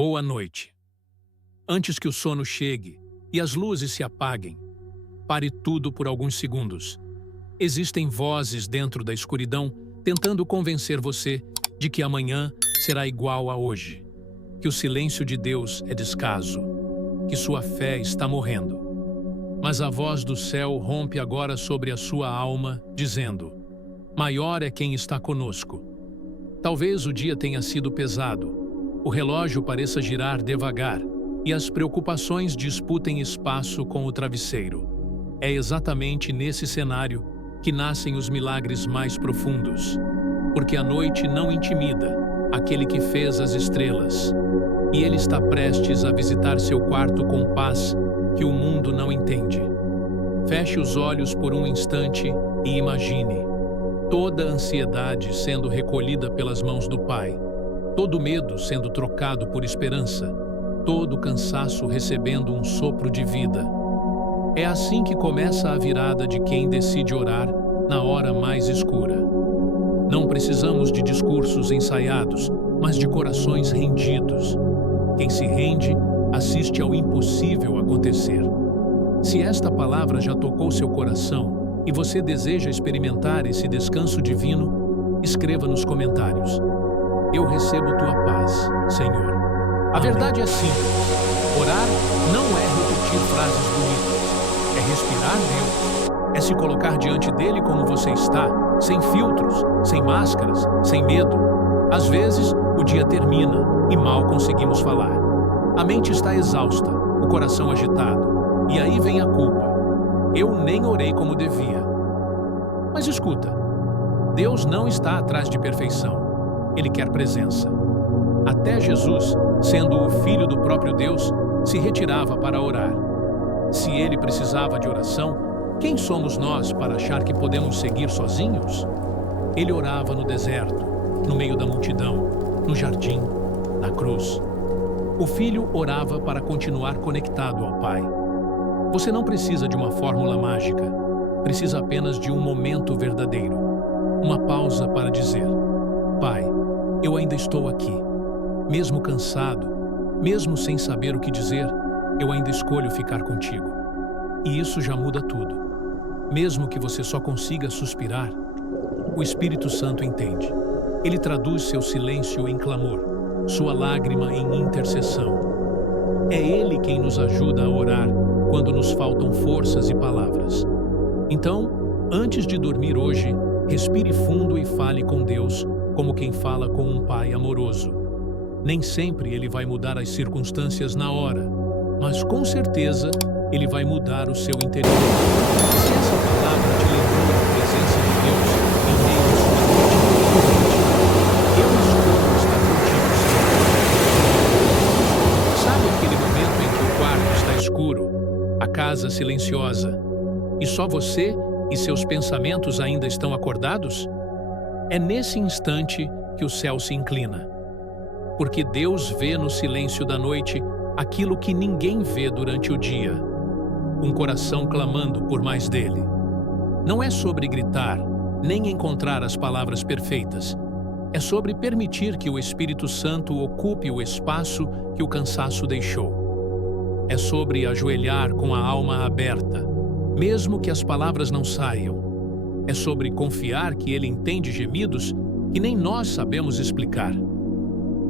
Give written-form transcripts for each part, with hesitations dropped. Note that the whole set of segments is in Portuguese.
Boa noite. Antes que o sono chegue e as luzes se apaguem, pare tudo por alguns segundos. Existem vozes dentro da escuridão tentando convencer você de que amanhã será igual a hoje, que o silêncio de Deus é descaso, que sua fé está morrendo. Mas a voz do céu rompe agora sobre a sua alma, dizendo: maior é quem está conosco. Talvez o dia tenha sido pesado, o relógio pareça girar devagar e as preocupações disputem espaço com o travesseiro. É exatamente nesse cenário que nascem os milagres mais profundos, porque a noite não intimida aquele que fez as estrelas, e ele está prestes a visitar seu quarto com paz que o mundo não entende. Feche os olhos por um instante e imagine toda a ansiedade sendo recolhida pelas mãos do Pai, todo medo sendo trocado por esperança, todo o cansaço recebendo um sopro de vida. É assim que começa a virada de quem decide orar na hora mais escura. Não precisamos de discursos ensaiados, mas de corações rendidos. Quem se rende, assiste ao impossível acontecer. Se esta palavra já tocou seu coração e você deseja experimentar esse descanso divino, escreva nos comentários: eu recebo tua paz, Senhor. A verdade é simples. Orar não é repetir frases bonitas. É respirar Deus. É se colocar diante dele como você está, sem filtros, sem máscaras, sem medo. Às vezes, o dia termina e mal conseguimos falar. A mente está exausta, o coração agitado. E aí vem a culpa. Eu nem orei como devia. Mas escuta, Deus não está atrás de perfeição. Ele quer presença. Até Jesus, sendo o Filho do próprio Deus, se retirava para orar. Se ele precisava de oração, quem somos nós para achar que podemos seguir sozinhos? Ele orava no deserto, no meio da multidão, no jardim, na cruz. O Filho orava para continuar conectado ao Pai. Você não precisa de uma fórmula mágica. Precisa apenas de um momento verdadeiro. Uma pausa para dizer: Pai, eu ainda estou aqui. Mesmo cansado, mesmo sem saber o que dizer, eu ainda escolho ficar contigo. E isso já muda tudo. Mesmo que você só consiga suspirar, o Espírito Santo entende. Ele traduz seu silêncio em clamor, sua lágrima em intercessão. É Ele quem nos ajuda a orar quando nos faltam forças e palavras. Então, antes de dormir hoje, respire fundo e fale com Deus como quem fala com um pai amoroso. Nem sempre Ele vai mudar as circunstâncias na hora, mas com certeza Ele vai mudar o seu interior. Se essa palavra te lembrou da presença de Deus em meio à sua noite, eu escolho estar contigo, Senhor. Sabe aquele momento em que o quarto está escuro, a casa silenciosa, e só você e seus pensamentos ainda estão acordados? É nesse instante que o céu se inclina. Porque Deus vê no silêncio da noite aquilo que ninguém vê durante o dia. Um coração clamando por mais dele. Não é sobre gritar, nem encontrar as palavras perfeitas. É sobre permitir que o Espírito Santo ocupe o espaço que o cansaço deixou. É sobre ajoelhar com a alma aberta, mesmo que as palavras não saiam. É sobre confiar que Ele entende gemidos que nem nós sabemos explicar.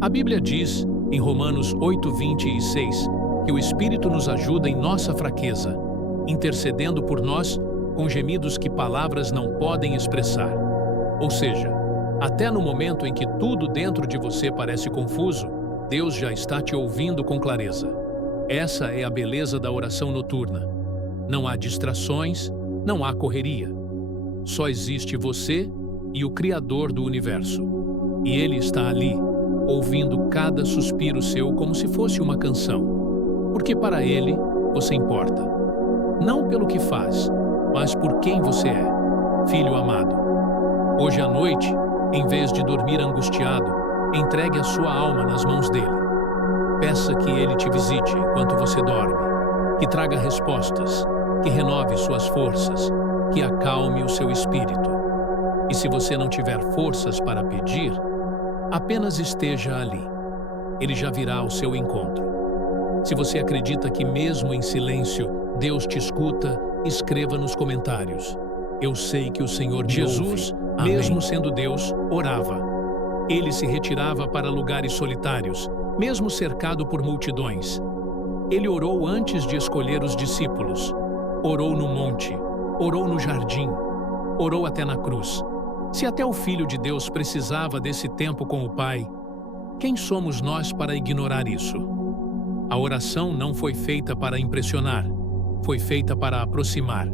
A Bíblia diz, em Romanos 8:26, que o Espírito nos ajuda em nossa fraqueza, intercedendo por nós com gemidos que palavras não podem expressar. Ou seja, até no momento em que tudo dentro de você parece confuso, Deus já está te ouvindo com clareza. Essa é a beleza da oração noturna. Não há distrações, não há correria. Só existe você e o Criador do universo. E Ele está ali, ouvindo cada suspiro seu como se fosse uma canção. Porque para Ele, você importa. Não pelo que faz, mas por quem você é, filho amado. Hoje à noite, em vez de dormir angustiado, entregue a sua alma nas mãos dele. Peça que Ele te visite enquanto você dorme, que traga respostas, que renove suas forças, que acalme o seu espírito. E se você não tiver forças para pedir, apenas esteja ali. Ele já virá ao seu encontro. Se você acredita que mesmo em silêncio Deus te escuta, escreva nos comentários. Eu sei que o Senhor me Jesus, ouve. Mesmo sendo Deus, orava. Ele se retirava para lugares solitários, mesmo cercado por multidões. Ele orou antes de escolher os discípulos. Orou no monte, orou no jardim, orou até na cruz. Se até o Filho de Deus precisava desse tempo com o Pai, quem somos nós para ignorar isso? A oração não foi feita para impressionar, foi feita para aproximar.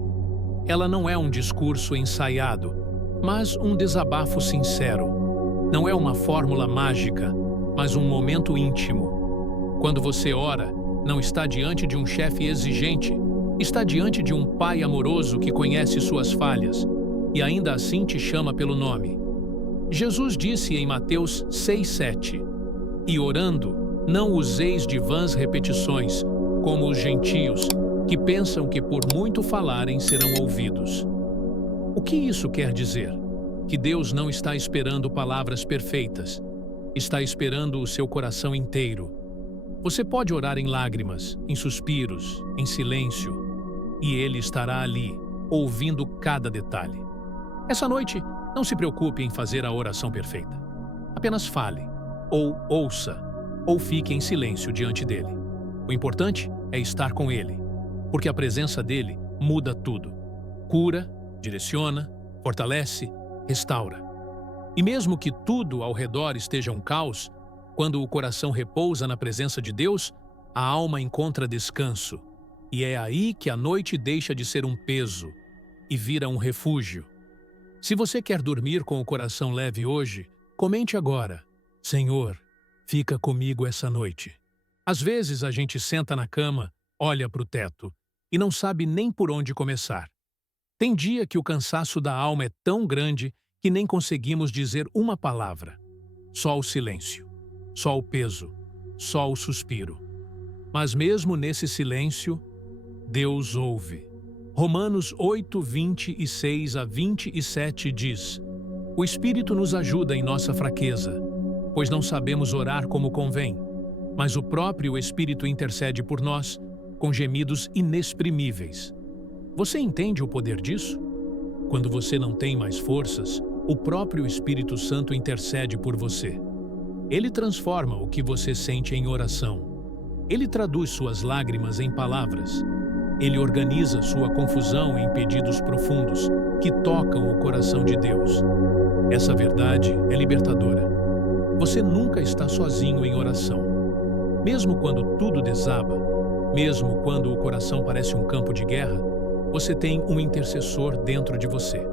Ela não é um discurso ensaiado, mas um desabafo sincero. Não é uma fórmula mágica, mas um momento íntimo. Quando você ora, não está diante de um chefe exigente, está diante de um pai amoroso que conhece suas falhas e ainda assim te chama pelo nome. Jesus disse em Mateus 6:7, "E orando, não useis de vãs repetições, como os gentios, que pensam que por muito falarem serão ouvidos." O que isso quer dizer? Que Deus não está esperando palavras perfeitas, está esperando o seu coração inteiro. Você pode orar em lágrimas, em suspiros, em silêncio, e Ele estará ali, ouvindo cada detalhe. Essa noite, não se preocupe em fazer a oração perfeita. Apenas fale, ou ouça, ou fique em silêncio diante dele. O importante é estar com Ele, porque a presença dele muda tudo. Cura, direciona, fortalece, restaura. E mesmo que tudo ao redor esteja um caos, quando o coração repousa na presença de Deus, a alma encontra descanso. E é aí que a noite deixa de ser um peso e vira um refúgio. Se você quer dormir com o coração leve hoje, comente agora: "Senhor, fica comigo essa noite." Às vezes a gente senta na cama, olha para o teto e não sabe nem por onde começar. Tem dia que o cansaço da alma é tão grande que nem conseguimos dizer uma palavra. Só o silêncio, só o peso, só o suspiro. Mas mesmo nesse silêncio, Deus ouve. Romanos 8:26-27 diz: "O Espírito nos ajuda em nossa fraqueza, pois não sabemos orar como convém, mas o próprio Espírito intercede por nós, com gemidos inexprimíveis." Você entende o poder disso? Quando você não tem mais forças, o próprio Espírito Santo intercede por você. Ele transforma o que você sente em oração. Ele traduz suas lágrimas em palavras. Ele organiza sua confusão em pedidos profundos que tocam o coração de Deus. Essa verdade é libertadora. Você nunca está sozinho em oração. Mesmo quando tudo desaba, mesmo quando o coração parece um campo de guerra, você tem um intercessor dentro de você,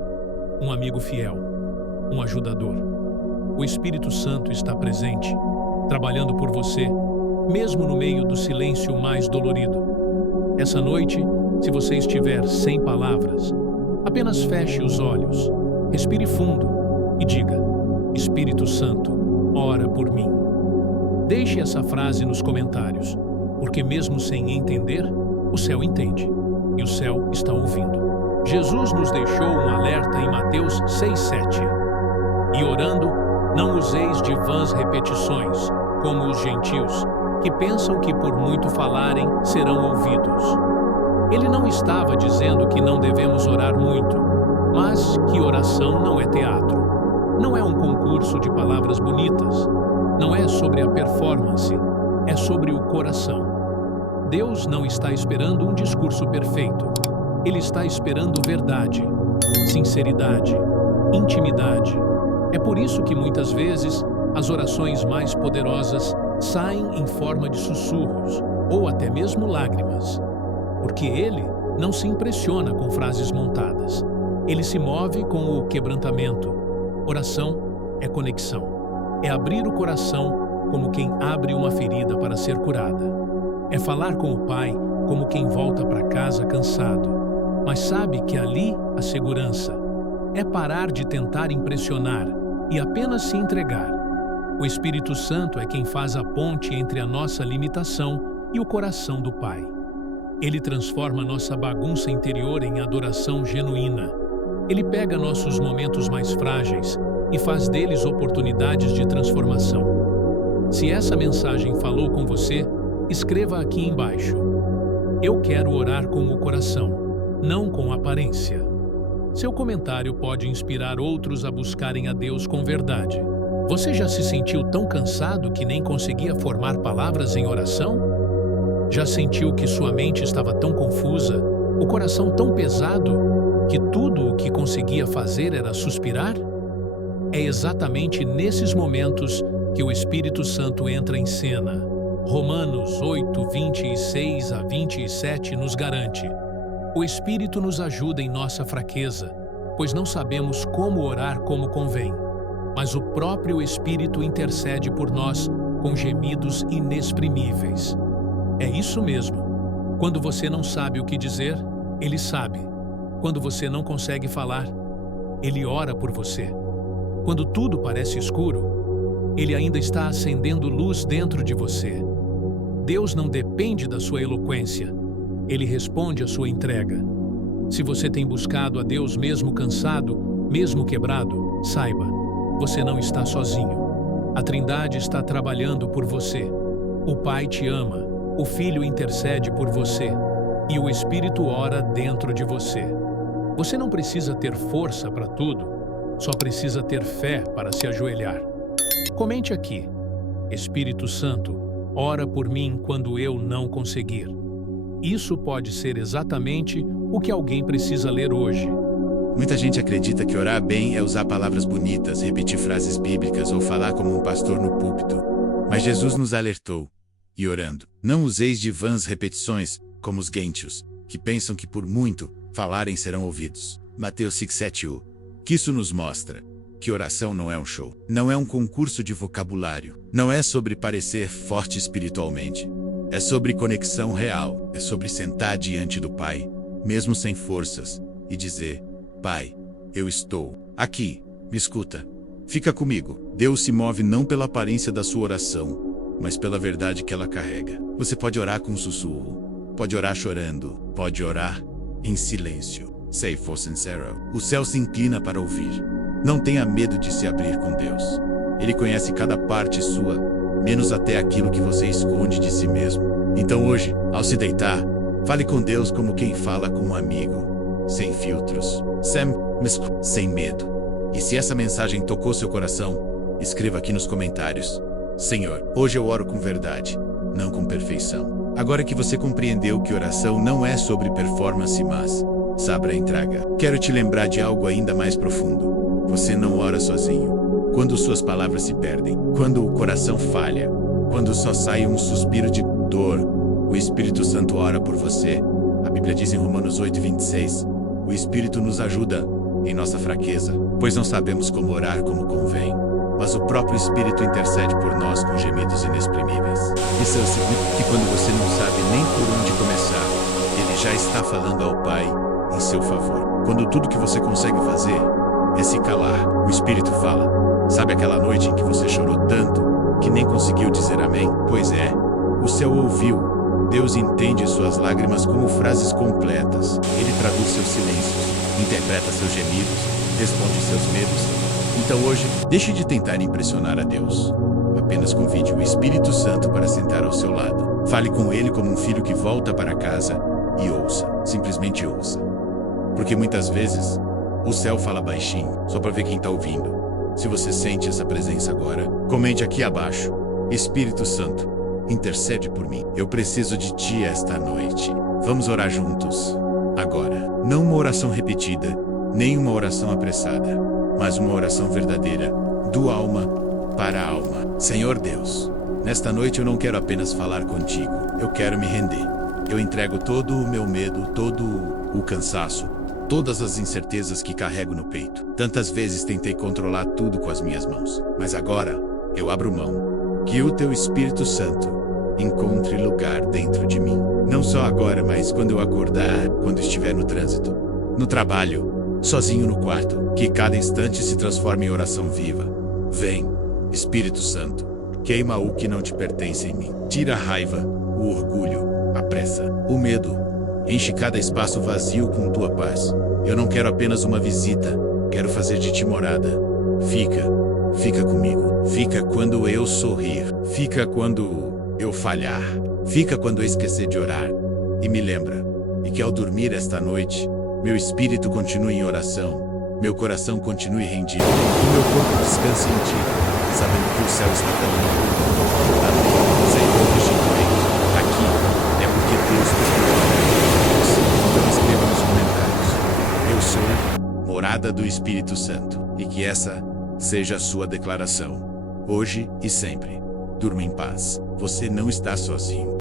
um amigo fiel, um ajudador. O Espírito Santo está presente, trabalhando por você, mesmo no meio do silêncio mais dolorido. Essa noite, se você estiver sem palavras, apenas feche os olhos, respire fundo e diga: "Espírito Santo, ora por mim." Deixe essa frase nos comentários, porque mesmo sem entender, o céu entende e o céu está ouvindo. Jesus nos deixou um alerta em Mateus 6:7. "E orando, não useis de vãs repetições, como os gentios, que pensam que por muito falarem serão ouvidos." Ele não estava dizendo que não devemos orar muito, mas que oração não é teatro. Não é um concurso de palavras bonitas. Não é sobre a performance, é sobre o coração. Deus não está esperando um discurso perfeito. Ele está esperando verdade, sinceridade, intimidade. É por isso que muitas vezes as orações mais poderosas saem em forma de sussurros ou até mesmo lágrimas. Porque Ele não se impressiona com frases montadas. Ele se move com o quebrantamento. Oração é conexão. É abrir o coração como quem abre uma ferida para ser curada. É falar com o Pai como quem volta para casa cansado, mas sabe que ali há segurança. É parar de tentar impressionar e apenas se entregar. O Espírito Santo é quem faz a ponte entre a nossa limitação e o coração do Pai. Ele transforma nossa bagunça interior em adoração genuína. Ele pega nossos momentos mais frágeis e faz deles oportunidades de transformação. Se essa mensagem falou com você, escreva aqui embaixo: eu quero orar com o coração, não com aparência. Seu comentário pode inspirar outros a buscarem a Deus com verdade. Você já se sentiu tão cansado que nem conseguia formar palavras em oração? Já sentiu que sua mente estava tão confusa, o coração tão pesado, que tudo o que conseguia fazer era suspirar? É exatamente nesses momentos que o Espírito Santo entra em cena. Romanos 8, 26 a 27 nos garante: o Espírito nos ajuda em nossa fraqueza, pois não sabemos como orar como convém. Mas o próprio Espírito intercede por nós com gemidos inexprimíveis. É isso mesmo. Quando você não sabe o que dizer, Ele sabe. Quando você não consegue falar, Ele ora por você. Quando tudo parece escuro, Ele ainda está acendendo luz dentro de você. Deus não depende da sua eloquência. Ele responde à sua entrega. Se você tem buscado a Deus mesmo cansado, mesmo quebrado, saiba, você não está sozinho. A Trindade está trabalhando por você. O Pai te ama, o Filho intercede por você e o Espírito ora dentro de você. Você não precisa ter força para tudo, só precisa ter fé para se ajoelhar. Comente aqui: Espírito Santo, ora por mim quando eu não conseguir. Isso pode ser exatamente o que alguém precisa ler hoje. Muita gente acredita que orar bem é usar palavras bonitas, repetir frases bíblicas ou falar como um pastor no púlpito. Mas Jesus nos alertou: e orando, não useis de vãs repetições, como os gentios, que pensam que por muito falarem serão ouvidos. Mateus 6:7. Que isso nos mostra que oração não é um show, não é um concurso de vocabulário, não é sobre parecer forte espiritualmente. É sobre conexão real, é sobre sentar diante do Pai, mesmo sem forças, e dizer: Pai, eu estou aqui, me escuta, fica comigo. Deus se move não pela aparência da sua oração, mas pela verdade que ela carrega. Você pode orar com um sussurro, pode orar chorando, pode orar em silêncio. Say for sincero. O céu se inclina para ouvir. Não tenha medo de se abrir com Deus. Ele conhece cada parte sua, menos até aquilo que você esconde de si mesmo. Então hoje, ao se deitar, fale com Deus como quem fala com um amigo, sem filtros, sem medo. E se essa mensagem tocou seu coração, escreva aqui nos comentários: Senhor, hoje eu oro com verdade, não com perfeição. Agora que você compreendeu que oração não é sobre performance, mas sabe a entrega, quero te lembrar de algo ainda mais profundo. Você não ora sozinho. Quando suas palavras se perdem, quando o coração falha, quando só sai um suspiro de dor, o Espírito Santo ora por você. A Bíblia diz em Romanos 8:26, o Espírito nos ajuda em nossa fraqueza, pois não sabemos como orar como convém, mas o próprio Espírito intercede por nós com gemidos inexprimíveis. Isso significa que quando você não sabe nem por onde começar, Ele já está falando ao Pai em seu favor. Quando tudo que você consegue fazer é se calar, o Espírito fala. Sabe aquela noite em que você chorou tanto que nem conseguiu dizer amém? Pois é, o céu ouviu. Deus entende suas lágrimas como frases completas. Ele traduz seus silêncios, interpreta seus gemidos, responde seus medos. Então hoje, deixe de tentar impressionar a Deus. Apenas convide o Espírito Santo para sentar ao seu lado. Fale com Ele como um filho que volta para casa e ouça, simplesmente ouça. Porque muitas vezes, o céu fala baixinho, só para ver quem está ouvindo. Se você sente essa presença agora, comente aqui abaixo: Espírito Santo, intercede por mim. Eu preciso de ti esta noite. Vamos orar juntos. Agora, não uma oração repetida, nem uma oração apressada, mas uma oração verdadeira, do alma para a alma. Senhor Deus, nesta noite eu não quero apenas falar contigo, eu quero me render. Eu entrego todo o meu medo, todo o cansaço, todas as incertezas que carrego no peito. Tantas vezes tentei controlar tudo com as minhas mãos, mas agora eu abro mão. Que o teu Espírito Santo encontre lugar dentro de mim. Não só agora, mas quando eu acordar, quando estiver no trânsito, no trabalho, sozinho no quarto. Que cada instante se transforme em oração viva. Vem, Espírito Santo, queima o que não te pertence em mim. Tira a raiva, o orgulho, a pressa, o medo. Enche cada espaço vazio com tua paz. Eu não quero apenas uma visita, quero fazer de ti morada. Fica comigo. Fica quando eu sorrir. Fica quando eu falhar. Fica quando eu esquecer de orar. E me lembra, e que ao dormir esta noite, meu espírito continue em oração, meu coração continue rendido, e meu corpo descanse em ti, sabendo que o céu está caminhando. Amém. Sem investimento. Aqui é porque Deus perdoou. Então escreva nos comentários. Eu sou morada do Espírito Santo. E que essa seja a sua declaração. Hoje e sempre. Durma em paz. Você não está sozinho.